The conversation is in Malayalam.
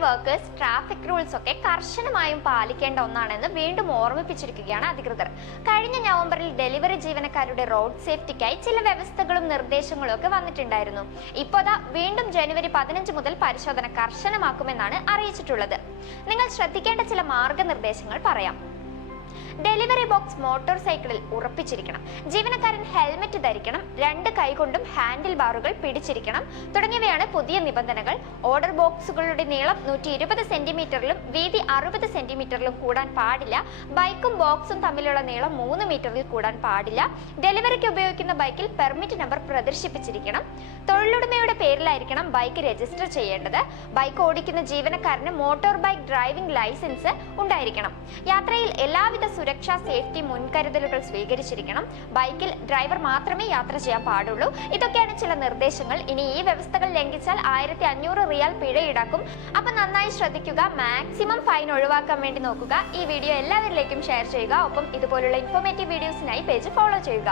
വർക്കേഴ്സ് ട്രാഫിക് റൂൾസ് ഒക്കെ കർശനമായും പാലിക്കേണ്ട ഒന്നാണെന്ന് വീണ്ടും ഓർമ്മിപ്പിച്ചിരിക്കുകയാണ് അധികൃതർ. കഴിഞ്ഞ നവംബറിൽ ഡെലിവറി ജീവനക്കാരുടെ റോഡ് സേഫ്റ്റിക്കായി ചില വ്യവസ്ഥകളും നിർദ്ദേശങ്ങളും ഒക്കെ വന്നിട്ടുണ്ടായിരുന്നു. ഇപ്പോ വീണ്ടും ജനുവരി പതിനഞ്ച് മുതൽ പരിശോധന കർശനമാക്കുമെന്നാണ് അറിയിച്ചിട്ടുള്ളത്. നിങ്ങൾ ശ്രദ്ധിക്കേണ്ട ചില മാർഗനിർദ്ദേശങ്ങൾ പറയാം. ഡെലിവറി ബോക്സ് മോട്ടോർ സൈക്കിളിൽ ഉറപ്പിച്ചിരിക്കണം. ജീവനക്കാരൻ ഹെൽമെറ്റ് ധരിക്കണം. രണ്ട് കൈകൊണ്ടും ഹാൻഡിൽ ബാറുകൾ പിടിച്ചിരിക്കണം. തുടങ്ങിയവയാണ് പുതിയ നിബന്ധനകൾ. ഓർഡർ ബോക്സുകളുടെ നീളം നൂറ്റി ഇരുപത് സെന്റിമീറ്ററിലും വീതി അറുപത് സെന്റിമീറ്ററിലും കൂടാൻ പാടില്ല. ബൈക്കും ബോക്സും തമ്മിലുള്ള നീളം മൂന്ന് മീറ്ററിൽ കൂടാൻ പാടില്ല. ഡെലിവറിക്ക് ഉപയോഗിക്കുന്ന ബൈക്കിൽ പെർമിറ്റ് നമ്പർ പ്രദർശിപ്പിച്ചിരിക്കണം. തൊഴിലുടമയുടെ പേരിലായിരിക്കണം ബൈക്ക് രജിസ്റ്റർ ചെയ്യേണ്ടത്. ബൈക്ക് ഓടിക്കുന്ന ജീവനക്കാരന് മോട്ടോർ ബൈക്ക് ഡ്രൈവിംഗ് ലൈസൻസ് ഉണ്ടായിരിക്കണം. യാത്രയിൽ എല്ലാവിധ സുരക്ഷാ സേഫ്റ്റി മുൻകരുതലുകൾ സ്വീകരിച്ചിരിക്കണം. ബൈക്കിൽ ഡ്രൈവർ മാത്രമേ യാത്ര ചെയ്യാൻ പാടുള്ളൂ. ഇതൊക്കെയാണ് ചില നിർദ്ദേശങ്ങൾ. ഇനി ഈ വ്യവസ്ഥകൾ ലംഘിച്ചാൽ ആയിരത്തി അഞ്ഞൂറ് റിയാൽ പിഴ ഈടാക്കും. അപ്പൊ നന്നായി ശ്രദ്ധിക്കുക മാക്സിമം ഫൈൻ ഒഴിവാക്കാൻ വേണ്ടി നോക്കുക. ഈ വീഡിയോ എല്ലാവരിലേക്കും ഷെയർ ചെയ്യുക. ഒപ്പം ഇതുപോലുള്ള ഇൻഫോർമേറ്റീവ് വീഡിയോസിനായി പേജ് ഫോളോ ചെയ്യുക.